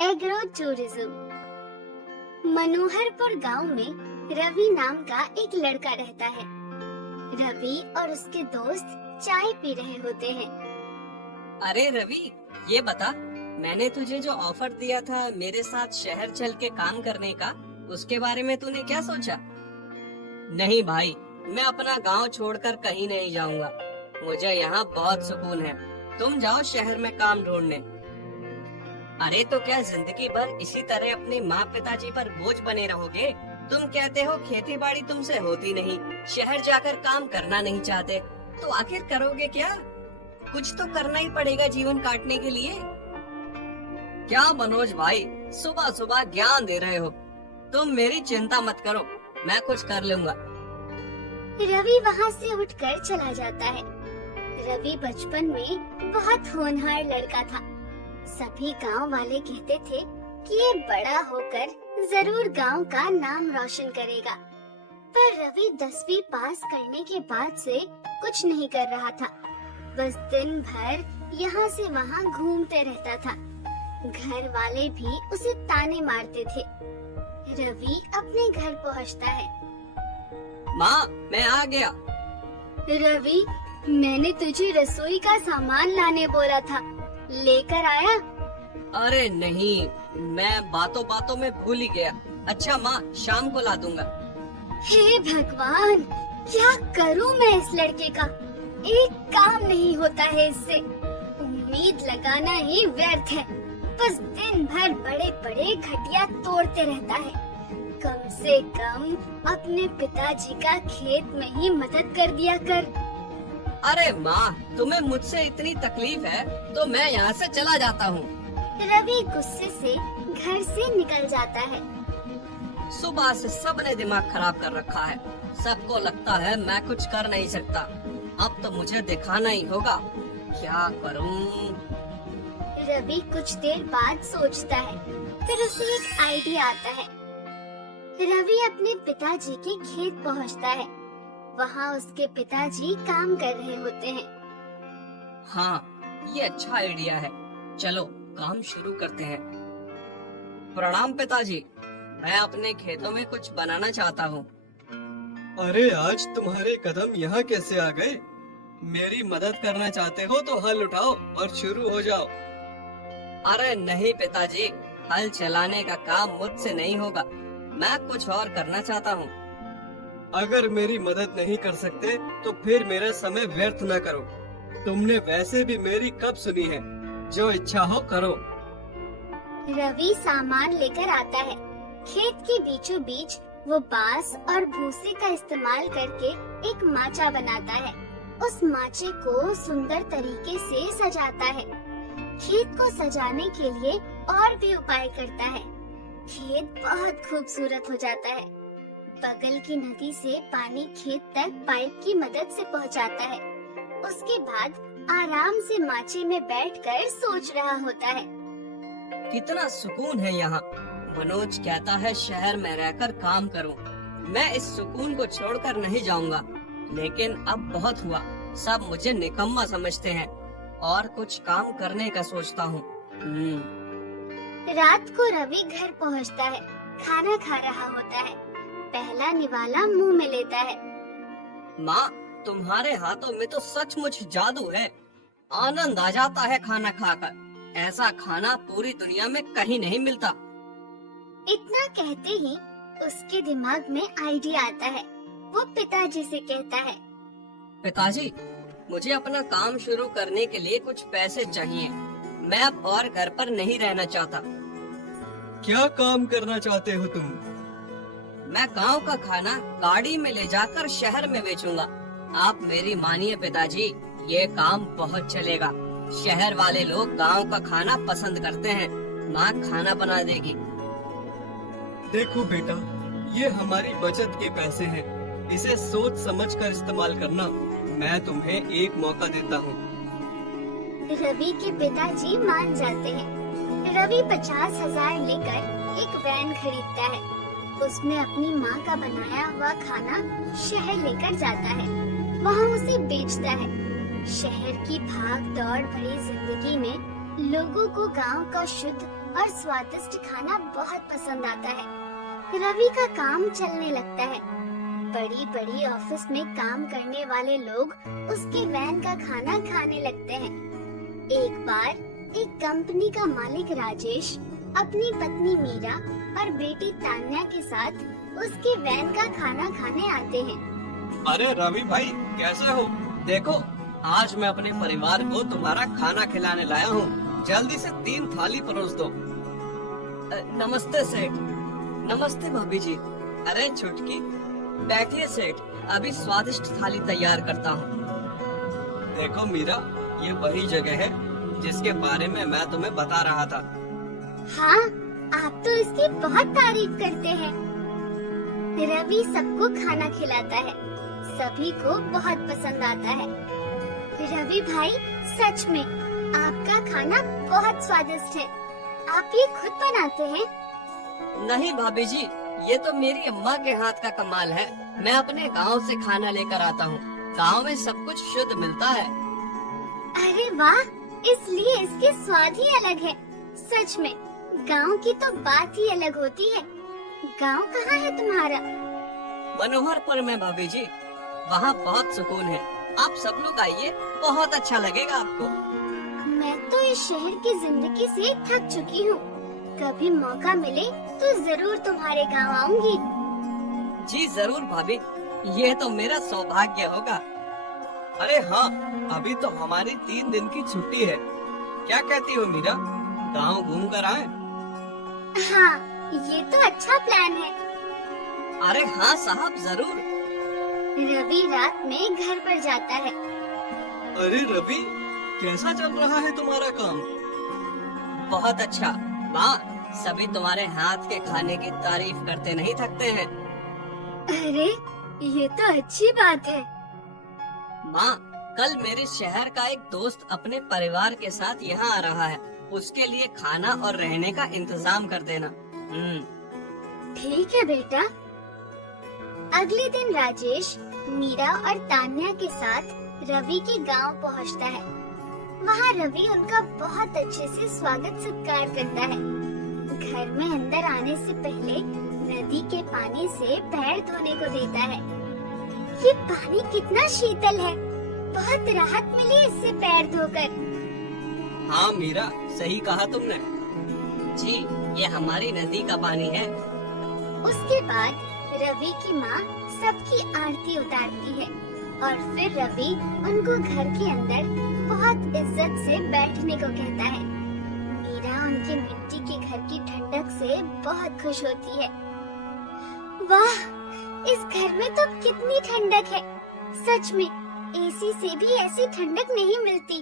Agro tourism. Manoharpur गांव में रवि नाम का एक लड़का रहता है। रवि और उसके दोस्त चाय पी रहे होते हैं। अरे रवि, ये बता, मैंने तुझे जो ऑफर दिया था मेरे साथ शहर चल के काम करने का, उसके बारे में तूने क्या सोचा? नहीं भाई, मैं अपना गांव छोड़कर कहीं नहीं जाऊंगा। मुझे यहाँ बहुत सुकून है। तुम जाओ शहर में काम ढूंढने। अरे तो क्या जिंदगी भर इसी तरह अपने माँ पिताजी पर बोझ बने रहोगे? तुम कहते हो खेती बाड़ी तुमसे होती नहीं, शहर जाकर काम करना नहीं चाहते, तो आखिर करोगे क्या? कुछ तो करना ही पड़ेगा जीवन काटने के लिए। क्या मनोज भाई, सुबह सुबह ज्ञान दे रहे हो? तुम मेरी चिंता मत करो, मैं कुछ कर लूंगा। रवि वहाँ से उठकर चला जाता है। रवि बचपन में बहुत होनहार लड़का था। सभी गांव वाले कहते थे कि ये बड़ा होकर जरूर गांव का नाम रोशन करेगा। पर रवि 10वीं पास करने के बाद से कुछ नहीं कर रहा था। बस दिन भर यहाँ से वहाँ घूमते रहता था। घर वाले भी उसे ताने मारते थे। रवि अपने घर पहुँचता है। माँ, मैं आ गया। रवि, मैंने तुझे रसोई का सामान लाने बोला था, लेकर आया? अरे नहीं, मैं बातों बातों में भूल ही गया। अच्छा माँ, शाम को ला दूंगा। हे भगवान, क्या करूं मैं इस लड़के का? एक काम नहीं होता है इससे। उम्मीद लगाना ही व्यर्थ है। बस दिन भर बड़े बड़े खटिया तोड़ते रहता है। कम से कम अपने पिताजी का खेत में ही मदद कर दिया कर। अरे माँ, तुम्हें मुझसे इतनी तकलीफ है तो मैं यहाँ से चला जाता हूँ। रवि गुस्से से घर से निकल जाता है। सुबह से सबने दिमाग खराब कर रखा है। सबको लगता है मैं कुछ कर नहीं सकता। अब तो मुझे दिखाना ही होगा। क्या करूँ? रवि कुछ देर बाद सोचता है। फिर उसे एक आइडिया आता है। रवि अपने पिताजी के खेत पहुंचता है। वहाँ उसके पिताजी काम कर रहे होते हैं। हाँ, ये अच्छा आइडिया है। चलो काम शुरू करते हैं। प्रणाम पिताजी, मैं अपने खेतों में कुछ बनाना चाहता हूँ। अरे आज तुम्हारे कदम यहाँ कैसे आ गए? मेरी मदद करना चाहते हो तो हल उठाओ और शुरू हो जाओ। अरे नहीं पिताजी, हल चलाने का काम मुझसे नहीं होगा। मैं कुछ और करना चाहता हूँ। अगर मेरी मदद नहीं कर सकते तो फिर मेरा समय व्यर्थ न करो। तुमने वैसे भी मेरी कब सुनी है? जो इच्छा हो करो। रवि सामान लेकर आता है। खेत के बीचों बीच वो बांस और भूसे का इस्तेमाल करके एक माचा बनाता है। उस माचे को सुंदर तरीके से सजाता है। खेत को सजाने के लिए और भी उपाय करता है। खेत बहुत खूबसूरत हो जाता है। बगल की नदी से पानी खेत तक पाइप की मदद से पहुंचाता है। उसके बाद आराम से माचे में बैठकर सोच रहा होता है। कितना सुकून है यहाँ। मनोज कहता है शहर में रहकर काम करूं। मैं इस सुकून को छोड़कर नहीं जाऊंगा। लेकिन अब बहुत हुआ। सब मुझे निकम्मा समझते हैं और कुछ काम करने का सोचता हूँ। रात को रवि घर पहुँचता है। खाना खा रहा होता है। पहला निवाला मुंह में लेता है। माँ, तुम्हारे हाथों में तो सचमुच जादू है। आनंद आ जाता है खाना खाकर। ऐसा खाना पूरी दुनिया में कहीं नहीं मिलता। इतना कहते ही उसके दिमाग में आइडिया आता है। वो पिताजी से कहता है, पिताजी, मुझे अपना काम शुरू करने के लिए कुछ पैसे चाहिए। मैं अब और घर पर नहीं रहना चाहता। क्या काम करना चाहते हो तुम? मैं गांव का खाना गाड़ी में ले जाकर शहर में बेचूंगा। आप मेरी मानिए पिताजी, ये काम बहुत चलेगा। शहर वाले लोग गांव का खाना पसंद करते हैं। माँ खाना बना देगी। देखो बेटा, ये हमारी बचत के पैसे हैं। इसे सोच समझ कर इस्तेमाल करना। मैं तुम्हें एक मौका देता हूँ। रवि के पिताजी मान जाते हैं। रवि 50,000 लेकर एक वैन खरीदता है। उसमें अपनी माँ का बनाया हुआ खाना शहर लेकर जाता है। वहाँ उसे बेचता है। शहर की भाग दौड़ भरी जिंदगी में लोगों को गांव का शुद्ध और स्वादिष्ट खाना बहुत पसंद आता है। रवि का काम चलने लगता है। बड़ी बड़ी ऑफिस में काम करने वाले लोग उसके वैन का खाना खाने लगते हैं। एक बार एक कंपनी का मालिक राजेश अपनी पत्नी मीरा और बेटी तान्या के साथ उसके वैन का खाना खाने आते हैं। अरे रवि भाई, कैसे हो? देखो, आज मैं अपने परिवार को तुम्हारा खाना खिलाने लाया हूँ। जल्दी से 3 थाली परोस दो। नमस्ते सेठ। नमस्ते भाभी जी। अरे छुटकी, बैठिए सेठ, अभी स्वादिष्ट थाली तैयार करता हूँ। देखो मीरा, ये वही जगह है जिसके बारे में मैं तुम्हें बता रहा था। हाँ, आप तो इसकी बहुत तारीफ करते हैं। रवि सबको खाना खिलाता है। सभी को बहुत पसंद आता है। रवि भाई, सच में आपका खाना बहुत स्वादिष्ट है। आप ये खुद बनाते हैं? नहीं भाभी जी, ये तो मेरी अम्मा के हाथ का कमाल है। मैं अपने गांव से खाना लेकर आता हूँ। गांव में सब कुछ शुद्ध मिलता है। अरे वाह, इसलिए इसके स्वाद ही अलग है। सच में गांव की तो बात ही अलग होती है। गांव कहाँ है तुम्हारा? मनोहरपुर में भाभी जी, वहाँ बहुत सुकून है। आप सब लोग आइए, बहुत अच्छा लगेगा आपको। मैं तो इस शहर की जिंदगी से थक चुकी हूँ। कभी मौका मिले तो जरूर तुम्हारे गांव आऊंगी। जी जरूर भाभी, ये तो मेरा सौभाग्य होगा। अरे हाँ, अभी तो हमारी 3 दिन की छुट्टी है। क्या कहती हो मीरा, गांव घूम कर आए? हाँ, ये तो अच्छा प्लान है। अरे हाँ साहब, जरूर। रवि रात में घर पर जाता है। अरे रवि, कैसा चल रहा है तुम्हारा काम? बहुत अच्छा माँ, सभी तुम्हारे हाथ के खाने की तारीफ करते नहीं थकते हैं। अरे, ये तो अच्छी बात है। माँ, कल मेरे शहर का एक दोस्त अपने परिवार के साथ यहाँ आ रहा है। उसके लिए खाना और रहने का इंतजाम कर देना। ठीक है बेटा। अगले दिन राजेश मीरा और तान्या के साथ रवि के गांव पहुंचता है। वहाँ रवि उनका बहुत अच्छे से स्वागत सत्कार करता है। घर में अंदर आने से पहले नदी के पानी से पैर धोने को देता है। ये पानी कितना शीतल है। बहुत राहत मिली इससे पैर धोकर। हाँ मीरा, सही कहा तुमने। जी, ये हमारी नदी का पानी है। उसके बाद रवि की माँ सबकी आरती उतारती है और फिर रवि उनको घर के अंदर बहुत इज्जत से बैठने को कहता है। मीरा उनके मिट्टी के घर की ठंडक से बहुत खुश होती है। वाह, इस घर में तो कितनी ठंडक है। सच में एसी से भी ऐसी ठंडक नहीं मिलती।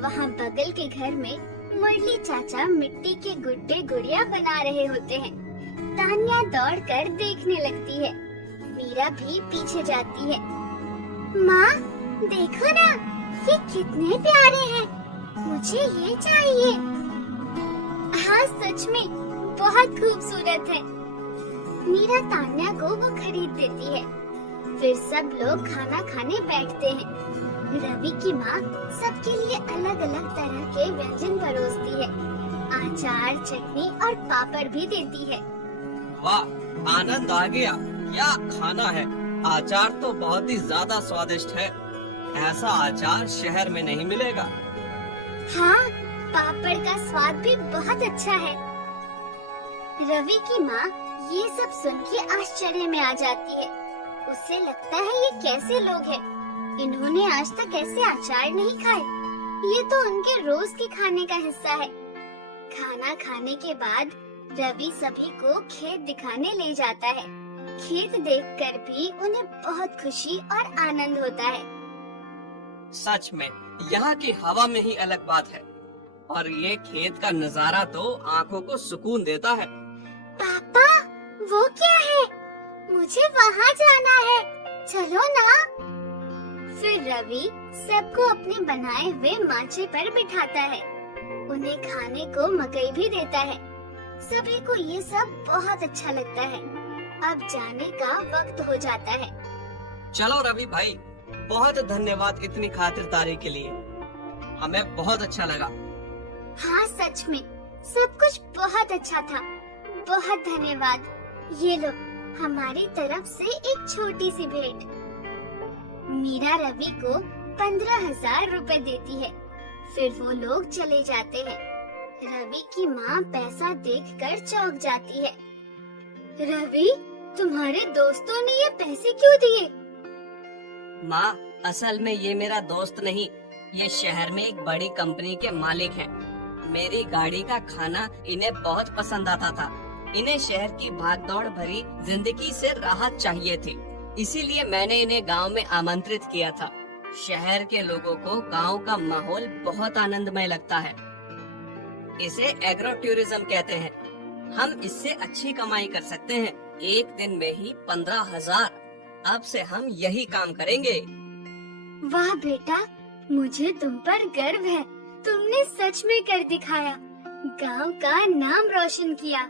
वहाँ बगल के घर में मुरली चाचा मिट्टी के गुड्डे गुड़िया बना रहे होते हैं। तान्या दौड़कर देखने लगती है। मीरा भी पीछे जाती है। माँ, देखो ना, ये कितने प्यारे हैं। मुझे ये चाहिए। हाँ, सच में बहुत खूबसूरत है। मीरा तान्या को वो खरीद देती है। फिर सब लोग खाना खाने बैठते हैं। रवि की माँ सबके लिए अलग अलग तरह के व्यंजन परोसती है। अचार, चटनी और पापड़ भी देती है। वाह, आनंद आ गया। क्या खाना है। अचार तो बहुत ही ज्यादा स्वादिष्ट है। ऐसा अचार शहर में नहीं मिलेगा। हाँ, पापड़ का स्वाद भी बहुत अच्छा है। रवि की माँ ये सब सुन के आश्चर्य में आ जाती है। उसे लगता है ये कैसे लोग हैं? इन्होंने आज तक ऐसे अचार नहीं खाए। ये तो उनके रोज के खाने का हिस्सा है। खाना खाने के बाद रवि सभी को खेत दिखाने ले जाता है। खेत देखकर भी उन्हें बहुत खुशी और आनंद होता है। सच में यहाँ की हवा में ही अलग बात है और ये खेत का नजारा तो आंखों को सुकून देता है। पापा, वो क्या है? मुझे वहाँ जाना है। चलो ना। फिर रवि सबको अपने बनाए हुए माचे पर बिठाता है। उन्हें खाने को मकई भी देता है। सभी को ये सब बहुत अच्छा लगता है। अब जाने का वक्त हो जाता है। चलो रवि भाई, बहुत धन्यवाद इतनी खातिरदारी के लिए। हमें बहुत अच्छा लगा। हाँ, सच में सब कुछ बहुत अच्छा था। बहुत धन्यवाद। ये लो, हमारी तरफ से एक छोटी सी भेंट। मीरा रवि को 15,000 रुपए देती है। फिर वो लोग चले जाते हैं। रवि की माँ पैसा देखकर चौंक जाती है। रवि, तुम्हारे दोस्तों ने ये पैसे क्यों दिए? माँ, असल में ये मेरा दोस्त नहीं, ये शहर में एक बड़ी कंपनी के मालिक हैं। मेरी गाड़ी का खाना इन्हें बहुत पसंद आता था। इन्हें शहर की भागदौड़ भरी जिंदगी से राहत चाहिए थी, इसीलिए मैंने इन्हें गांव में आमंत्रित किया था। शहर के लोगों को गांव का माहौल बहुत आनंदमय लगता है। इसे एग्रो टूरिज्म कहते हैं। हम इससे अच्छी कमाई कर सकते हैं। एक दिन में ही 15,000। अब से हम यही काम करेंगे। वाह बेटा, मुझे तुम पर गर्व है। तुमने सच में कर दिखाया। गांव का नाम रोशन किया।